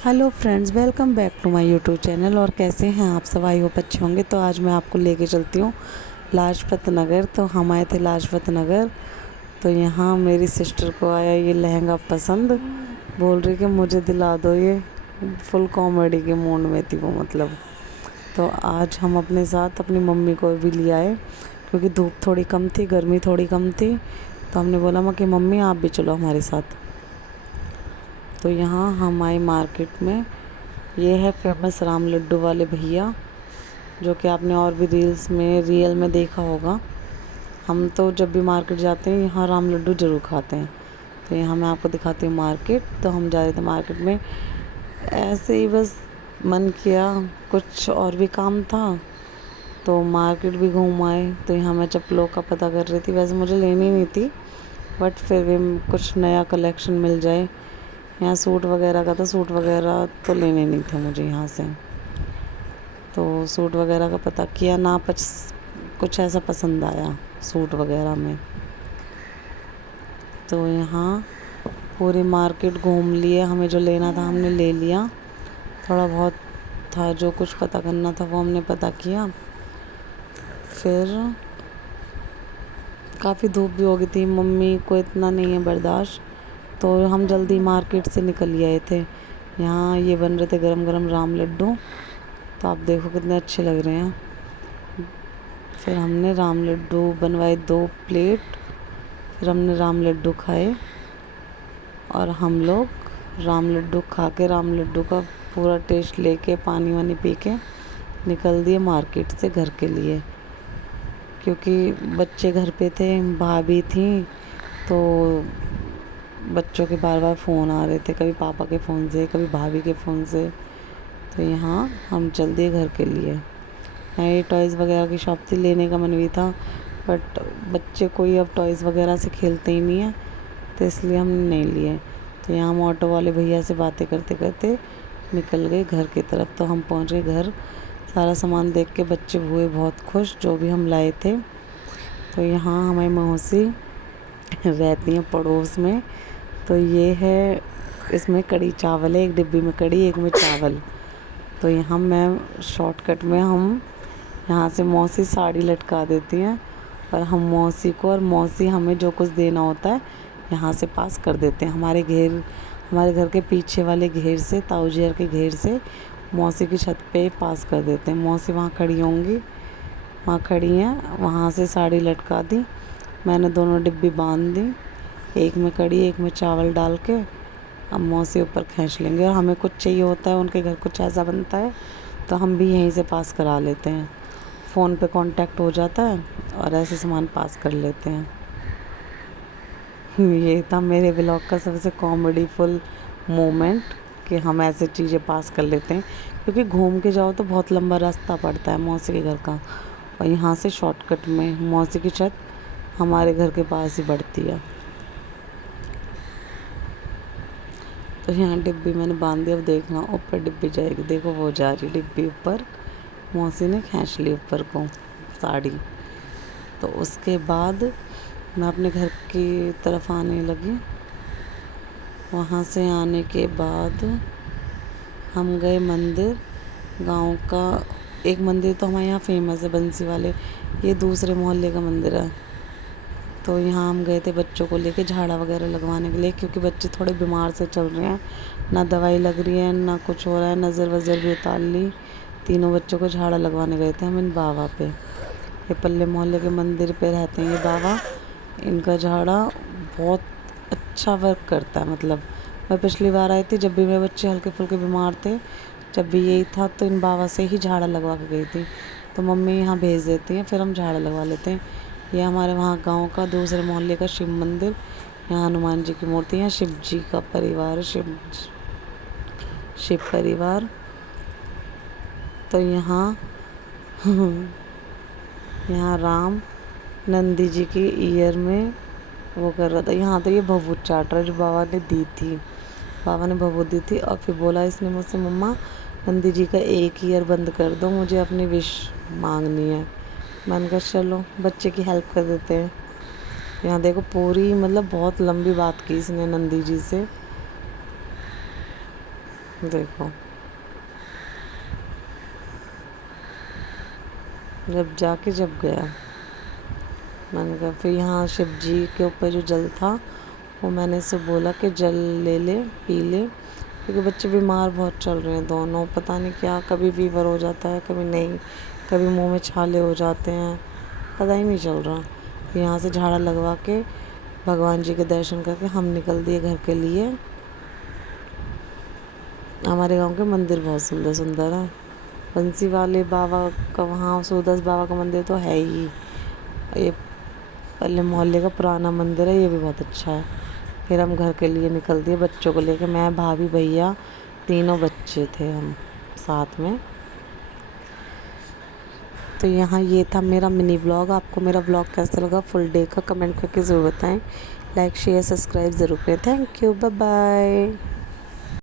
Hello friends, welcome back to my YouTube channel. और कैसे हैं आप सब? आई होप अच्छे होंगे। तो आज मैं आपको लेके चलती हूँ लाजपत नगर। तो हम आए थे लाजपत नगर। तो यहाँ मेरी सिस्टर को आया ये लहंगा पसंद, बोल रही कि मुझे दिला दो ये। फुल कॉमेडी के मूड में थी वो, मतलब। तो आज हम अपने साथ अपनी मम्मी को भी ले आए, क्योंकि धूप थोड़ी कम थी, गर्मी थोड़ी कम थी। तो हमने बोला कि मम्मी आप भी चलो हमारे साथ। तो यहाँ हम आए मार्केट में। ये है फेमस राम लड्डू वाले भैया, जो कि आपने और भी रील्स में रियल में देखा होगा। हम तो जब भी मार्केट जाते हैं यहाँ राम लड्डू ज़रूर खाते हैं। तो यहाँ मैं आपको दिखाती हूँ मार्केट। तो हम जा रहे थे मार्केट में, ऐसे ही बस मन किया, कुछ और भी काम था तो मार्केट भी घूम आए। तो यहाँ मैं चप्पलों का पता कर रही थी। वैसे मुझे लेनी नहीं थी, बट फिर भी कुछ नया कलेक्शन मिल जाए। यहाँ सूट वगैरह का था, सूट वगैरह तो लेने नहीं थे मुझे यहाँ से। तो सूट वगैरह का पता किया ना, कुछ ऐसा पसंद आया सूट वगैरह में। तो यहाँ पूरी मार्केट घूम लिए, हमें जो लेना था हमने ले लिया। थोड़ा बहुत था जो कुछ पता करना था वो हमने पता किया। फिर काफ़ी धूप भी हो गई थी, मम्मी को इतना नहीं है बर्दाश्त, तो हम जल्दी मार्केट से निकल आए थे। यहाँ ये बन रहे थे गरम गरम राम लड्डू। तो आप देखो कितने अच्छे लग रहे हैं। फिर हमने राम लड्डू बनवाए 2 प्लेट। फिर हमने राम लड्डू खाए, और हम लोग राम लड्डू खा के, राम लड्डू का पूरा टेस्ट लेके, पानी वानी पी के निकल दिए मार्केट से घर के लिए। क्योंकि बच्चे घर पे थे, भाभी थी, तो बच्चों के बार बार फ़ोन आ रहे थे, कभी पापा के फ़ोन से, कभी भाभी के फ़ोन से। तो यहाँ हम चल दिए घर के लिए। यहाँ ये टॉयज़ वगैरह की शॉप थी, लेने का मन भी था, बट बच्चे कोई अब टॉयज़ वगैरह से खेलते ही नहीं है, तो इसलिए हमने नहीं लिए। तो यहाँ हम ऑटो वाले भैया से बातें करते करते निकल गए घर की तरफ। तो हम पहुँच गए घर। सारा सामान देख के बच्चे हुए बहुत खुश, जो भी हम लाए थे। तो यहाँ हमारी मौसी रहती हैं पड़ोस में। तो ये है, इसमें कड़ी चावल है, एक डिब्बी में कड़ी, एक में चावल। तो यहाँ मैं शॉर्टकट में, हम यहाँ से मौसी साड़ी लटका देती हैं, और हम मौसी को, और मौसी हमें जो कुछ देना होता है यहाँ से पास कर देते हैं। हमारे घर के पीछे वाले घेर से, ताऊजियर के घेर से मौसी की छत पे पास कर देते हैं। मौसी वहाँ खड़ी होंगी, वहाँ खड़ी हैं, वहाँ से साड़ी लटका दी मैंने, दोनों डिब्बी बांध दी, एक में कड़ी एक में चावल डाल के। अब मौसी ऊपर खींच लेंगे, और हमें कुछ चाहिए होता है, उनके घर कुछ ऐसा बनता है, तो हम भी यहीं से पास करा लेते हैं। फ़ोन पे कांटेक्ट हो जाता है और ऐसे सामान पास कर लेते हैं। ये था मेरे ब्लॉग का सबसे कॉमेडी फुल मोमेंट, कि हम ऐसे चीज़ें पास कर लेते हैं। क्योंकि घूम के जाओ तो बहुत लंबा रास्ता पड़ता है मौसी के घर का, और यहाँ से शॉर्टकट में मौसी की छत हमारे घर के पास ही पड़ती है। तो यहाँ डिब्बी मैंने बांध दी। अब देखना ऊपर डिब्बी जाएगी, देखो वो जा रही डिब्बी ऊपर, मौसी ने खींच ली ऊपर को साड़ी। तो उसके बाद मैं अपने घर की तरफ आने लगी। वहाँ से आने के बाद हम गए मंदिर। गांव का एक मंदिर तो हमारे यहाँ फेमस है, बंसी वाले, ये दूसरे मोहल्ले का मंदिर है। तो यहाँ हम गए थे बच्चों को लेके झाड़ा वगैरह लगवाने के लिए, क्योंकि बच्चे थोड़े बीमार से चल रहे हैं, ना दवाई लग रही है ना कुछ हो रहा है, नज़र वज़र भी उतार ली। तीनों बच्चों को झाड़ा लगवाने गए थे हम इन बाबा पे। ये पल्ले मोहल्ले के मंदिर पे रहते हैं ये बाबा। इनका झाड़ा बहुत अच्छा वर्क करता है। मतलब मैं पिछली बार आई थी, जब भी मेरे बच्चे हल्के फुल्के बीमार थे, जब भी यही था, तो इन बाबा से ही झाड़ा लगवा के गई थी। तो मम्मी यहाँ भेज देती हैं, फिर हम झाड़ा लगवा लेते हैं। ये हमारे वहाँ गांव का दूसरे मोहल्ले का शिव मंदिर। यहाँ हनुमान जी की मूर्ति है, शिव जी का परिवार, शिव परिवार। तो यहाँ यहाँ राम नंदी जी की ईयर में वो कर रहा था। यहाँ तो ये भभूत चाट रहा, जो बाबा ने दी थी, बाबा ने भभूत दी थी। और फिर बोला इसने मुझसे, मम्मा नंदी जी का एक ईयर बंद कर दो, मुझे अपनी विश मांगनी है। मैंने कहा चलो बच्चे की हेल्प कर देते हैं। यहाँ देखो पूरी, मतलब बहुत लंबी बात की इसने नंदी जी से। देखो, जब गया मैंने कहा, फिर यहाँ शिव जी के ऊपर जो जल था वो मैंने इसे बोला कि जल ले ले, पी ले, क्योंकि बच्चे बीमार बहुत चल रहे हैं दोनों, पता नहीं क्या, कभी फीवर हो जाता है, कभी नहीं, कभी मुंह में छाले हो जाते हैं, पता ही नहीं चल रहा। फिर यहाँ से झाड़ा लगवा के भगवान जी के दर्शन करके हम निकल दिए घर के लिए। हमारे गांव के मंदिर बहुत सुंदर सुंदर हैं। बंसी वाले बाबा का, वहाँ सूरदास बाबा का मंदिर तो है ही, ये पहले मोहल्ले का पुराना मंदिर है, ये भी बहुत अच्छा है। फिर हम घर के लिए निकल दिए बच्चों को लेकर, मैं, भाभी, भैया, तीनों बच्चे थे हम साथ में। तो यहाँ ये था मेरा मिनी ब्लॉग। आपको मेरा ब्लॉग कैसा लगा फुल डे का कमेंट करके ज़रूर बताएं। लाइक शेयर सब्सक्राइब ज़रूर करें। Thank you, bye bye.